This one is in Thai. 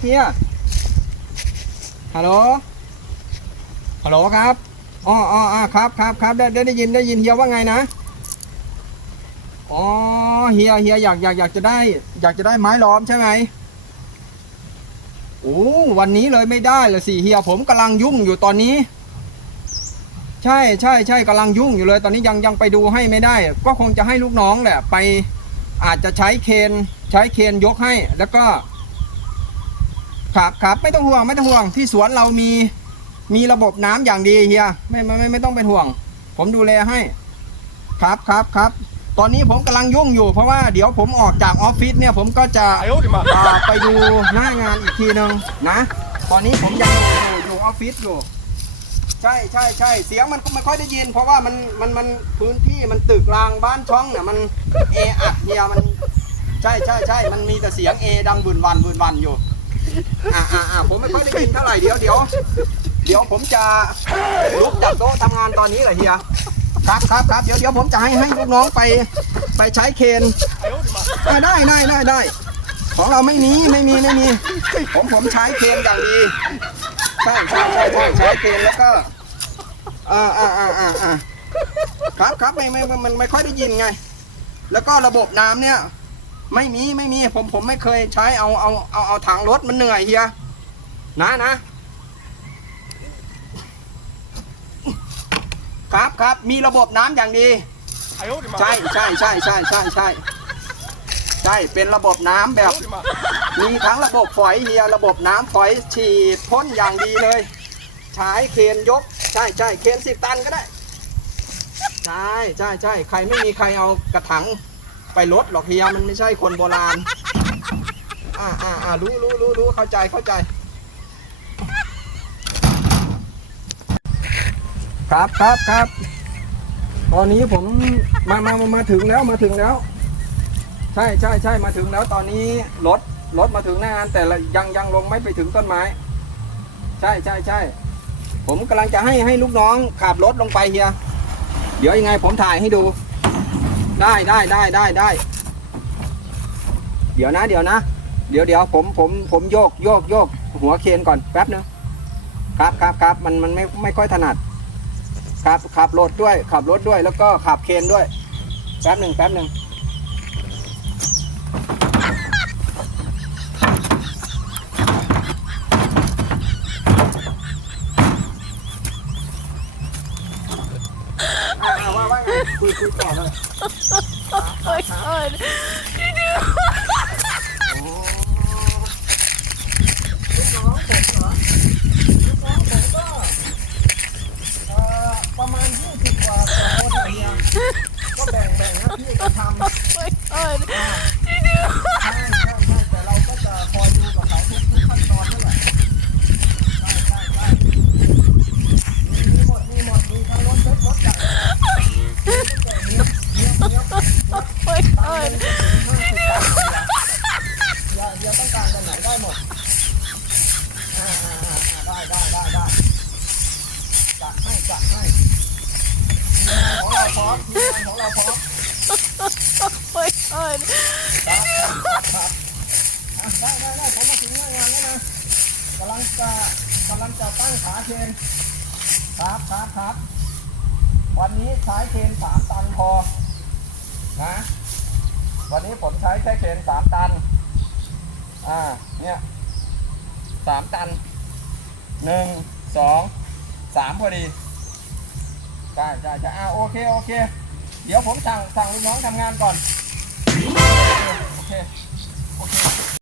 เฮียฮัลโหลฮัลโหลครับอ๋ออ๋อครับครับครับได้ได้ได้ยินได้ยินเฮียว่าไงนะอ๋อเฮียเฮียอยากอยากอยากจะได้ อยากจะได้ไม้ล้อมใช่ไหมโอ้วันนี้เลยไม่ได้เลยสิเฮียผมกำลังยุ่งอยู่ตอนนี้ ใช่ใช่ใช่กำลังยุ่งอยู่เลย ตอนนี้ยังยังไปดูให้ไม่ได้ ก็คงจะให้ลูกน้องแหละไปอาจจะใช้เคนใช้เคนยกให้ แล้วก็ ครับครับไม่ต้องห่วงไม่ต้องห่วงที่สวนเรามีมีระบบน้ำอย่างดีเฮียไม่ไม่ไม่ไม่ต้องเป็นห่วง ผมดูแลให้ ครับครับครับตอนนี้ผมกำลังยุ่งอยู่เพราะว่าเดี๋ยวผมออกจากออฟฟิศเนี่ยผมก็จะไปดูหน้างานอีกทีหนึ่งนะ ตอนนี้ผมยังอยู่ออฟฟิศอยู่ใช่ใช่ใช่เสียงมันไม่ค่อยได้ยิน เพราะว่ามันมันมันพื้นที่มันตึกรางบ้านช่องเนี่ยมันเออัดเนี่ยมัน ใช่ใช่ใช่มันมีแต่เสียงเอดังบุนวันบุนวันอยู่ ผมไม่ค่อยได้กินเท่าไหร่เดี๋ยวเดี๋ยวเดี๋ยวผมจะลุกจากโต๊ะทำงานตอนนี้เหรอเฮียครับครับครับเดี๋ยวเดี๋ยวผมจะให้ให้ลูกน้องไปไปใช้เคนได้ได้ได้ได้ ของเราไม่มีไม่มีไม่มี ผมผมใช้เคนอย่างดีใช่ใช่ใช่ใช้เคนแล้วก็อ่าอ่าอ่าอ่าครับครับไม่ไม่มันไม่ค่อยได้ยินไง แล้วก็ระบบน้ำเนี่ย ไม่มีไม่มีผมผมไม่เคยใช้เอาเอาเอาเอาถังรถมันเหนื่อยเฮียนะนะครับครับมีระบบน้ำอย่างดีใช่ใช่ใช่ใช่ใช่ใช่ใช่เป็นระบบน้ำแบบ มีทั้งระบบฝอยเฮียระบบน้ำฝอยฉีดพ่นอย่างดีเลย ใช้เคนยก ใช่ใช่เคนสิบตันก็ได้ ใช่ใช่ใช่ใครไม่มีใครเอากระถัง ไปลดหรอกเฮียมันไม่ใช่คนโบราณ อ่าอ่าอ่ารู้รู้รู้รู้เข้าใจเข้าใจ ครับครับครับ ตอนนี้ผมมามามามาถึงแล้วมาถึงแล้ว ใช่ใช่ใช่มาถึงแล้วตอนนี้รถรถมาถึงหน้างานแต่ละยังยังลงไม่ไปถึงต้นไม้ ใช่ใช่ใช่ผมกำลังจะให้ให้ลูกน้องขับรถลงไปเฮียเดี๋ยวยังไงผมถ่ายให้ดู ได้ได้ได้ได้ได้ เดี๋ยวนะ เดี๋ยวนะ เดี๋ยวเดี๋ยวผมผมผมโยกโยกโยกหัวเคนก่อนแป๊บนึงครับครับครับมันมันไม่ไม่ค่อยถนัดครับขับรถด้วย ขับรถด้วยแล้วก็ขับเคนด้วย แป๊บหนึ่งแป๊บหนึ่ง อ่าว่าว่าไง คุยคุยต่อเลย Oh my god. เอ่อประมาณ 20 กว่าคนอะไรเงี้ยก็แบ่งแบ่งหน้าที่กันทำ Oh my god. ใช่ใช่ใช่แต่เราก็จะคอยดูกับเขาทุกทุกขั้นตอนนั่นแหละใช่ใช่ใช่มีมีหมดมีหมดมีทั้งรถเล็กรถใหญ่แต่เนี้ยเนี้ยเนี้ย Oh my ตัง god. ค์เป็นถึงห้อย่าอย่าต้องการกันไหนได้หมดอ่าอ่าอ่าได้ได้ได้ได้จัดให้จัดให้ของเราพร้อมทีมงานของเราพร้อม Oh my god. ครับครับครับอะได้ได้ได้ผมมาถึงหน้างานแล้วนะกำลังจะกำลังจะตั้งขาเชนครับครับครับวันนี้ใช้เชนสามตันพอนะ วันนี้ผมใช้แค่เชนสามตัน อ่า เนี่ยสามตันหนึ่งสองสามพอดีใช่ใช่ใช่อ่าโอเค โอเค เดี๋ยวผมสั่งสั่งลูกน้องทำงานก่อน โอเค โอเค